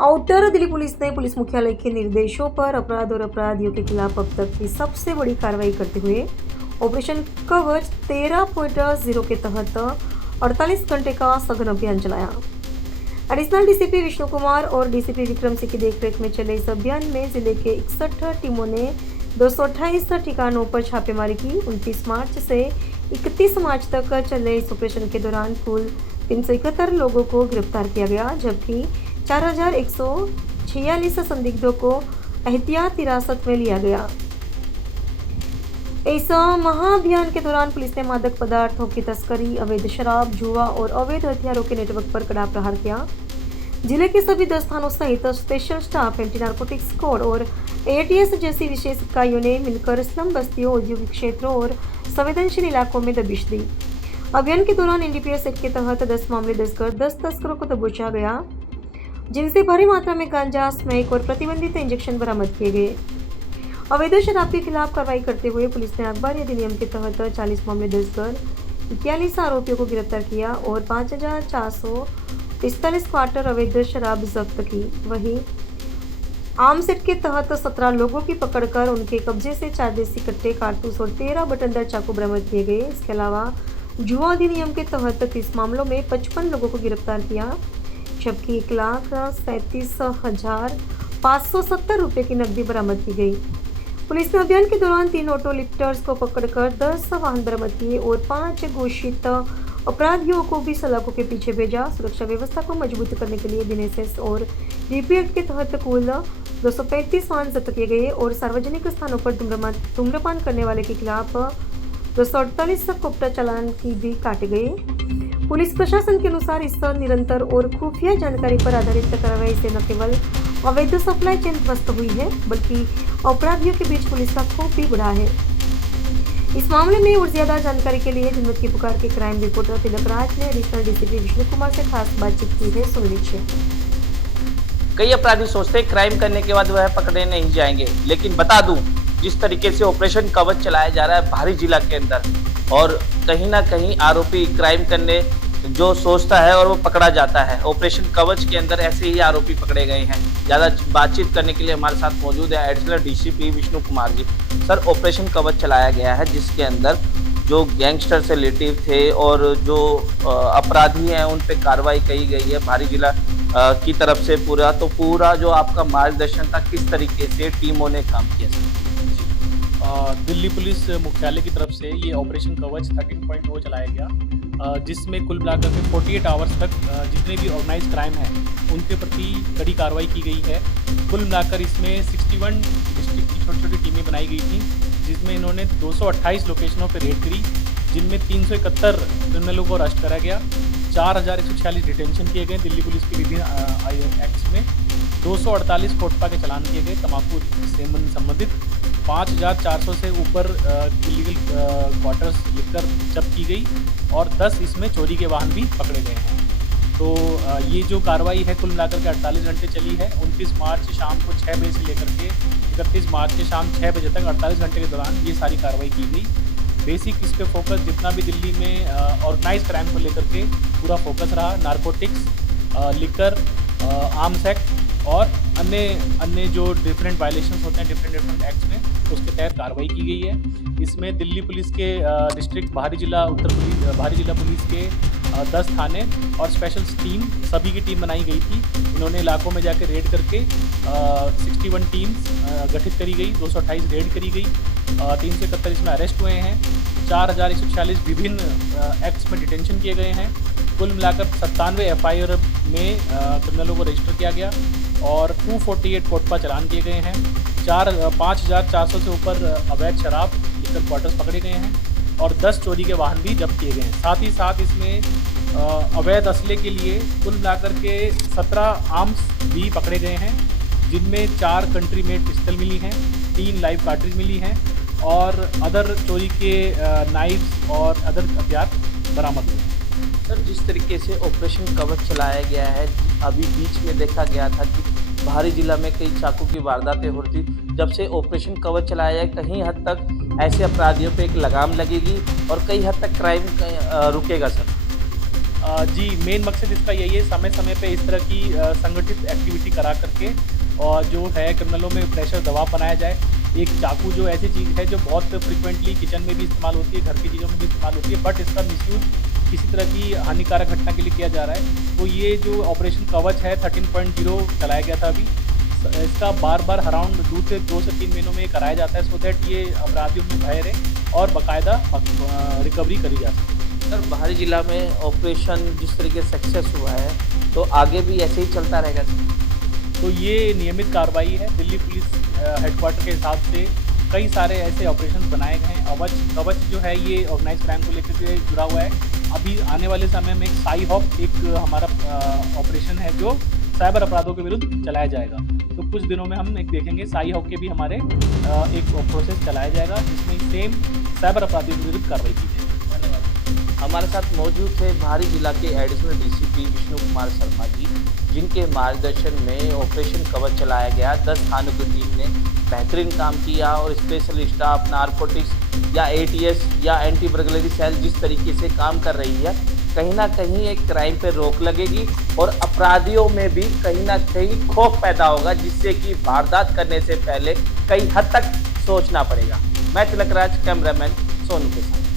Outer Delhi police ने police मुख्यालय के निर्देशों पर अपराध और अपराधियों के खिलाफ अब तक की सबसे बड़ी कार्रवाई करते हुए ऑपरेशन कवच 13.0 के तहत 48 घंटे का सघन अभियान चलाया। एडिशनल डीसीपी विष्णु कुमार और डीसीपी विक्रम सिंह की देखरेख में चले इस अभियान में जिले के 61 टीमों ने 228 ठिकानों पर छापेमारी की। 29 मार्च से 31 मार्च तक चले इस ऑपरेशन के दौरान कुल 371 लोगों को गिरफ्तार किया गया, जबकि 4146 संदिग्धों को एहतियात हिरासत में लिया गया। इस महाअभियान के दौरान पुलिस ने मादक पदार्थों की तस्करी, अवैध शराब, जुआ और अवैध हथियारों के नेटवर्क पर कड़ा प्रहार किया। जिले के सभी 10 थानों सहित special staff, anti narcotics squad और एटीएस जैसी विशेष इकाइयों ने मिलकर स्लम बस्तियों, औद्योगिक क्षेत्रों और संवेदनशील इलाकों में दबिश दी। अभियान के दौरान एनडीपीएस एक्ट के तहत 10 मामले दर्ज कर 10 तस्करों को दबोचा गया, जिनसे भारी मात्रा में गांजा, स्मैक और प्रतिबंधित इंजेक्शन बरामद किए गए। अवैध शराब के खिलाफ कार्रवाई करते हुए पुलिस ने अखबारी अधिनियम के तहत 40 मामले दर्ज कर 41 आरोपियों को गिरफ्तार किया और 5445 क्वार्टर अवैध शराब जब्त की। वहीं आर्म्स एक्ट के तहत 17 लोगों की पकड़कर उनके कब्जे से 4 देसी कट्टे, कारतूस और 13 बटनदार चाकू बरामद किए गए। इसके अलावा जुआ अधिनियम के तहत 30 मामलों में 55 लोगों को गिरफ्तार किया, जबकि 1,37,570 रुपये की नकदी बरामद की गई। पुलिस ने अभियान के दौरान 3 ऑटो लिफ्टर्स को पकड़कर 10 वाहन बरामद किए और 5 घोषित अपराधियों को भी सलाखों के पीछे भेजा। सुरक्षा व्यवस्था को मजबूत करने के लिए बीएनएसएस और डीपी एक्ट के तहत कुल 235 वाहन जब्त किए गए और सार्वजनिक स्थानों पर धूम्रपान करने वाले के खिलाफ 248 कोप्टा चालान की भी काटे गए। पुलिस प्रशासन के अनुसार इस निरंतर और खुफिया जानकारी पर आधारित कार्रवाई से न केवल अवैध सप्लाई चेन ध्वस्त हुई है, बल्कि अपराधियों के बीच पुलिस का खौफ भी बढ़ा है। इस मामले में और ज्यादा जानकारी के लिए जनमत की पुकार के क्राइम रिपोर्टर तिलक राज ने एडिशनल डीसीपी विष्णु कुमार से खास बातचीत की है। सुन लीजिए। कई अपराधी सोचते हैं क्राइम करने के बाद वह पकड़े नहीं जाएंगे, लेकिन बता दूं जिस तरीके से ऑपरेशन कवच चलाया जा रहा है भारी जिला के अंदर, और कहीं ना कहीं आरोपी क्राइम करने जो सोचता है और वो पकड़ा जाता है। ऑपरेशन कवच के अंदर ऐसे ही आरोपी पकड़े गए हैं। ज़्यादा बातचीत करने के लिए हमारे साथ मौजूद है additional DCP Vishnu Kumar ji. Sir, operation कवच चलाया गया है जिसके अंदर जो गैंगस्टर से रिलेटिव थे और जो अपराधी हैं उन पे कार्रवाई की गई है भारी जिला की तरफ से। पूरा जो आपका मार्गदर्शन था, किस तरीके से टीमों ने काम किया सर? दिल्ली पुलिस मुख्यालय की तरफ से ये ऑपरेशन कवच 13.0 चलाया गया, जिसमें कुल मिलाकर के 48 आवर्स तक जितने भी ऑर्गेनाइज क्राइम हैं उनके प्रति कड़ी कार्रवाई की गई है। कुल मिलाकर इसमें 61 डिस्ट्रिक्ट की छोटी छोटी टीमें बनाई गई थी, जिसमें इन्होंने 228 लोकेशनों पर रेड करी, जिनमें 371 क्रिमिनलों को अरेस्ट करा गया, 4146 डिटेंशन किए गए दिल्ली पुलिस के विभिन्न एक्ट्स में, 248 कोटपा के चालान किए गए तम्बाकू से संबंधित, 5400 से ऊपर इलीगल क्वार्टर्स लिखकर जब्त की गई और 10 इसमें चोरी के वाहन भी पकड़े गए हैं। तो ये जो कार्रवाई है कुल मिलाकर के 48 घंटे चली है। 29 मार्च शाम को 6 बजे से लेकर के 31 मार्च के शाम 6 बजे तक 48 घंटे के दौरान ये सारी कार्रवाई की गई। बेसिक इस पे फोकस जितना भी दिल्ली में ऑर्गेनाइज क्राइम को लेकर के पूरा फोकस रहा। नारकोटिक्स, लिकर, आर्म्स एक्ट और अन्य जो डिफरेंट वायलेशंस होते हैं डिफरेंट एक्ट्स में, उसके तहत कार्रवाई की गई है। इसमें दिल्ली पुलिस के डिस्ट्रिक्ट भारी जिला पुलिस के 10 थाने और स्पेशल टीम, सभी की टीम बनाई गई थी। इन्होंने इलाकों में जाकर रेड करके 61 टीम्स गठित करी गई, 228 रेड करी गई, 371 इसमें अरेस्ट हुए हैं, 4146 विभिन्न एक्ट्स में डिटेंशन किए गए हैं। कुल मिलाकर 97 एफआईआर में क्रिमिनलों को रजिस्टर किया गया और 248 कोटपा चालान किए गए हैं। 5400 से ऊपर अवैध शराब लिकर क्वार्टर्स पकड़े गए हैं और 10 चोरी के वाहन भी जब्त किए गए हैं। साथ ही साथ इसमें अवैध असले के लिए कुल मिलाकर के 17 आर्म्स भी पकड़े गए हैं, जिनमें 4 कंट्री मेड पिस्टल मिली हैं, 3 लाइव कार्ट्रिज मिली हैं और अदर चोरी के नाइफ्स और अदर हथियार बरामद हुए। सर, जिस तरीके से ऑपरेशन कवच चलाया गया है, अभी बीच में देखा गया था कि भारी जिला में कई चाकू की वारदातें हो रही थी। जब से ऑपरेशन कवच चलाया जाए, कहीं हद तक ऐसे अपराधियों पे एक लगाम लगेगी और कई हद तक क्राइम रुकेगा सर? जी, मेन मकसद इसका यही है समय समय पे इस तरह की संगठित एक्टिविटी करा करके और जो है क्रिमिनलों में प्रेशर दबाव बनाया जाए। एक चाकू जो ऐसी चीज़ है जो बहुत फ्रीक्वेंटली किचन में भी इस्तेमाल होती है, घर की चीज़ों में भी इस्तेमाल होती है, बट इसका मिसयूज़ किसी तरह की हानिकारक घटना के लिए किया जा रहा है। तो ये जो ऑपरेशन कवच है 13.0 चलाया गया था अभी। इसका बार-बार अराउंड 2 से 3 महीनों में ये कराया जाता है सो दैट ये अपराधियों में भय रहे और बाकायदा रिकवरी करी जा सके। सर बाहरी जिला में ऑपरेशन जिस तरीके से सक्सेस हुआ है तो आगे भी ऐसे ही चलता रहेगा सर? तो ये नियमित कार्रवाई है। दिल्ली पुलिस हेडक्वार्टर के हिसाब से कई सारे ऐसे ऑपरेशंस बनाए गए हैं। कवच जो है ये ऑर्गेनाइज क्राइम को लेकर के जुड़ा हुआ है। अभी आने वाले समय में एक साई हॉक एक हमारा ऑपरेशन है जो साइबर अपराधों के विरुद्ध चलाया जाएगा। तो कुछ दिनों में हम एक देखेंगे साई हॉक के भी हमारे एक प्रोसेस चलाया जाएगा जिसमें सेम साइबर अपराधियों के विरुद्ध कार्रवाई की जाएगी। धन्यवाद। हमारे साथ मौजूद थे भारी जिला के एडिशनल डीसीपी विष्णु कुमार शर्मा जी, जिनके मार्गदर्शन में ऑपरेशन कवच चलाया गया। 10 थानों की टीम ने बेहतरीन काम किया और स्पेशल स्टाफ नारकोटिक्स या एटीएस या एंटी बर्गलरी सेल जिस तरीके से काम कर रही है, कहीं ना कहीं एक क्राइम पे रोक लगेगी और अपराधियों में भी कहीं ना कहीं खौफ पैदा होगा, जिससे कि वारदात करने से पहले कई हद तक सोचना पड़ेगा। मैं तिलक राज, कैमरामैन सोनू के साथ।